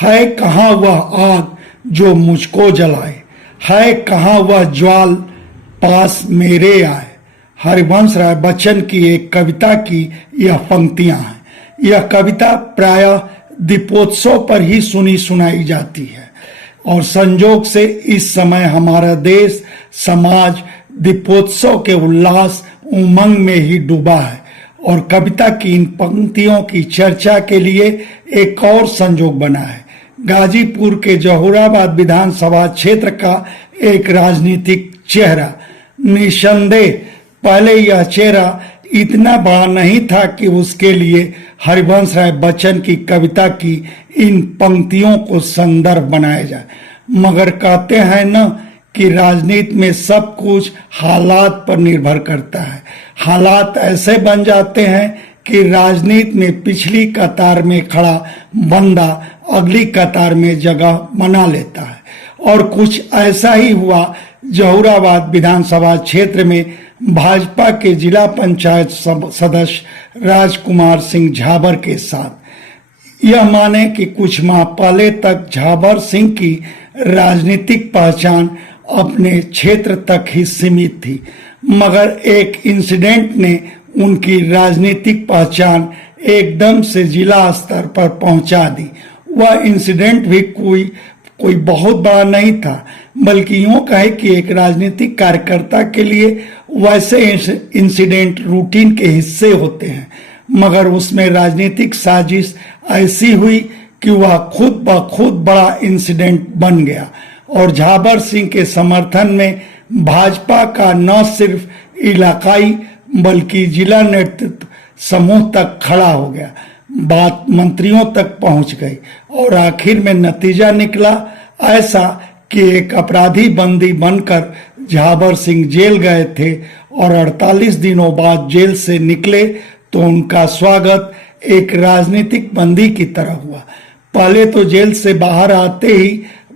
है कहाँ वह आग जो मुझको जलाए, है कहाँ वह ज्वाल पास मेरे आए। हरिवंश राय बच्चन की एक कविता की यह पंक्तियां हैं। यह कविता प्रायः दीपोत्सव पर ही सुनी सुनाई जाती है और संजोग से इस समय हमारा देश समाज दीपोत्सव के उल्लास उमंग में ही डूबा है और कविता की इन पंक्तियों की चर्चा के लिए एक और संजोग बना है। गाजीपुर के जहूराबाद विधानसभा क्षेत्र का एक राजनीतिक चेहरा, निसंदेह पहले यह चेहरा इतना बड़ा नहीं था कि उसके लिए हरिवंश राय बच्चन की कविता की इन पंक्तियों को संदर्भ बनाया जाए, मगर कहते हैं न कि राजनीति में सब कुछ हालात पर निर्भर करता है। हालात ऐसे बन जाते हैं कि राजनीति में पिछली कतार में खड़ा बंदा अगली कतार में जगह बना लेता है और कुछ ऐसा ही हुआ जहूराबाद विधानसभा क्षेत्र में भाजपा के जिला पंचायत सदस्य राजकुमार सिंह झाबर के साथ। यह माने कि कुछ माह पहले तक झाबर सिंह की राजनीतिक पहचान अपने क्षेत्र तक ही सीमित थी, मगर एक इंसिडेंट ने उनकी राजनीतिक पहचान एकदम से जिला स्तर पर पहुंचा दी। वह इंसिडेंट भी कोई बहुत बड़ा नहीं था, बल्कि यूं कहे कि एक राजनीतिक कार्यकर्ता के लिए वैसे इंसिडेंट रूटीन के हिस्से होते हैं, मगर उसमें राजनीतिक साजिश ऐसी हुई कि वह खुद ब खुद बड़ा इंसिडेंट बन गया और झाबर सिंह के समर्थन में भाजपा का न सिर्फ इलाकाई बल्कि जिला नेतृत्व समूह तक खड़ा हो गया। बात मंत्रियों तक पहुंच गई और आखिर में नतीजा निकला ऐसा कि एक अपराधी बंदी बनकर झाबर सिंह जेल गए थे और 48 दिनों बाद जेल से निकले तो उनका स्वागत एक राजनीतिक बंदी की तरह हुआ। पहले तो जेल से बाहर आते ही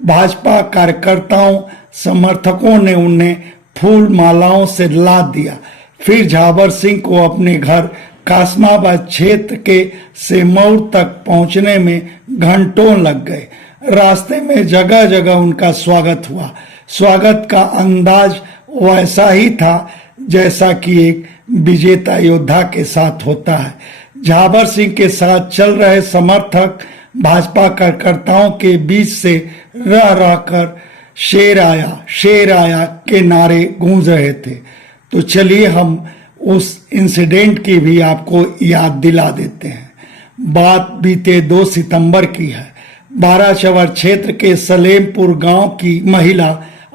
भाजपा कार्यकर्ताओं समर्थकों ने उन्हें फूल मालाओं से लाद दिया। फिर झाबर सिंह को अपने घर कासमाबाद क्षेत्र के सेमौर तक पहुंचने में घंटों लग गए। रास्ते में जगह जगह उनका स्वागत हुआ। स्वागत का अंदाज वैसा ही था जैसा कि एक विजेता योद्धा के साथ होता है। झाबर सिंह के साथ चल रहे समर्थक भाजपा कार्यकर्ताओं के बीच से रह रहकर शेर आया के नारे गूंज रहे थे। तो चलिए हम उस इंसिडेंट की भी आपको याद दिला देते हैं। बात बीते 2 सितंबर की है। बाराचवर क्षेत्र के सलेमपुर गांव की महिला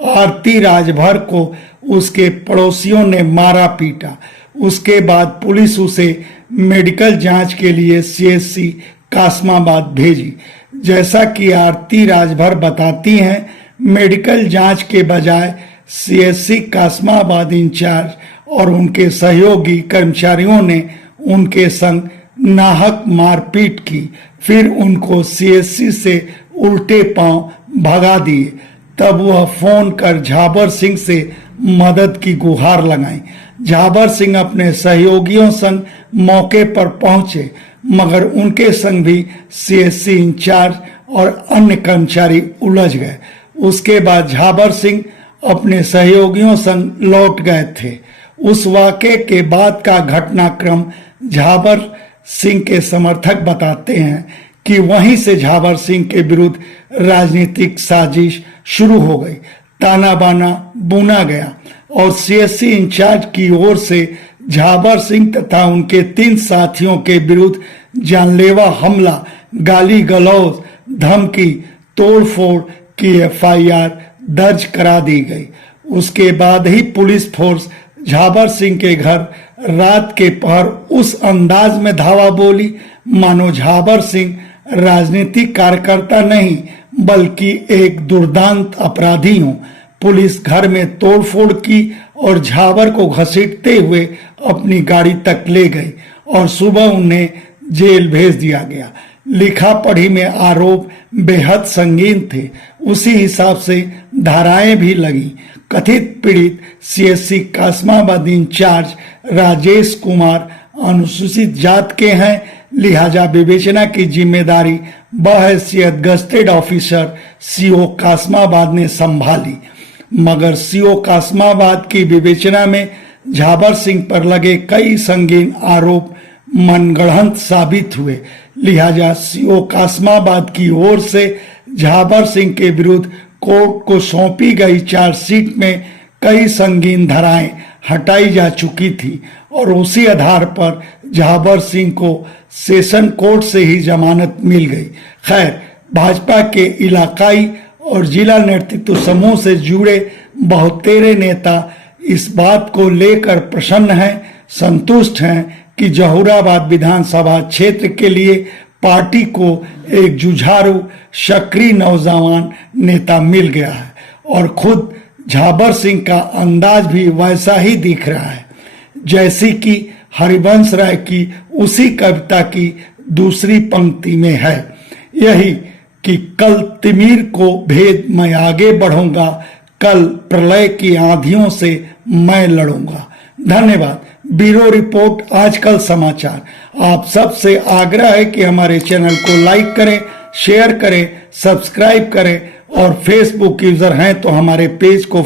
आरती राजभर को उसके पड़ोसियों ने मारा पीटा। उसके बाद पुलिस उसे मेडिकल जांच के लिए सीएचसी कासमाबाद भेजी। जैसा कि आरती राजभर बताती हैं, मेडिकल जांच के बजाय सीएचसी कासमाबाद इंचार्ज और उनके सहयोगी कर्मचारियों ने उनके संग नाहक मारपीट की। फिर उनको सीएचसी से उल्टे पांव भगा दिए। तब वह फोन कर झाबर सिंह से मदद की गुहार लगाई। झाबर सिंह अपने सहयोगियों संग मौके पर पहुंचे, मगर उनके संग भी सीएचसी इंचार्ज और अन्य कर्मचारी उलझ गए। उसके बाद झाबर सिंह अपने सहयोगियों संग लौट गए थे। उस वाक़े के बाद का घटनाक्रम झाबर सिंह के समर्थक बताते हैं कि वहीं से झाबर सिंह के विरुद्ध राजनीतिक साजिश शुरू हो गई। ताना बाना बुना गया और सीएचसी इंचार्ज की ओर से झाबर सिंह तथा उनके 3 साथियों के विरुद्ध जानलेवा हमला, गाली गलौज, धमकी, तोड़फोड़ की एफआईआर दर्ज करा दी गई। उसके बाद ही पुलिस फोर्स झाबर सिंह के घर रात के पहर उस अंदाज में धावा बोली मानो झाबर सिंह राजनीतिक कार्यकर्ता नहीं बल्कि एक दुर्दांत अपराधी हो। पुलिस घर में तोड़फोड़ की और झाबर को घसीटते हुए अपनी गाड़ी तक ले गई और सुबह उन्हें जेल भेज दिया गया। लिखा पढ़ी में आरोप बेहद संगीन थे। उसी हिसाब से धाराएं भी लगी। कथित पीड़ित सीएचसी कासमाबाद इंचार्ज राजेश कुमार अनुसूचित जात के हैं, लिहाजा विवेचना की जिम्मेदारी बहैसियत गस्टेड ऑफिसर सीओ कासमाबाद ने संभाली, मगर सीओ कासमाबाद की विवेचना में झाबर सिंह पर लगे कई संगीन आरोप मनगढ़ंत साबित हुए। लिहाजा सीओ कासमाबाद की ओर से झाबर सिंह के विरुद्ध कोर्ट को सौंपी गई चार्जशीट में कई संगीन धाराएं हटाई जा चुकी थी और उसी आधार पर झाबर सिंह को सेशन कोर्ट से ही जमानत मिल गई। खैर, भाजपा के इलाकाई और जिला नेतृत्व समूह से जुड़े बहुतेरे नेता इस बात को लेकर प्रसन्न हैं, संतुष्ट हैं कि जहूराबाद विधानसभा क्षेत्र के लिए पार्टी को एक जुझारू सक्रिय नौजवान नेता मिल गया है और खुद झाबर सिंह का अंदाज भी वैसा ही दिख रहा है जैसी कि हरिवंश राय की उसी कविता की दूसरी पंक्ति में है, यही कि कल तिमिर को भेद मैं आगे बढ़ूंगा, कल प्रलय की आंधियों से मैं लड़ूंगा। धन्यवाद। ब्यूरो रिपोर्ट आजकल समाचार। आप सबसे आग्रह है कि हमारे चैनल को लाइक करें, शेयर करें, सब्सक्राइब करें और फेसबुक यूजर हैं तो हमारे पेज को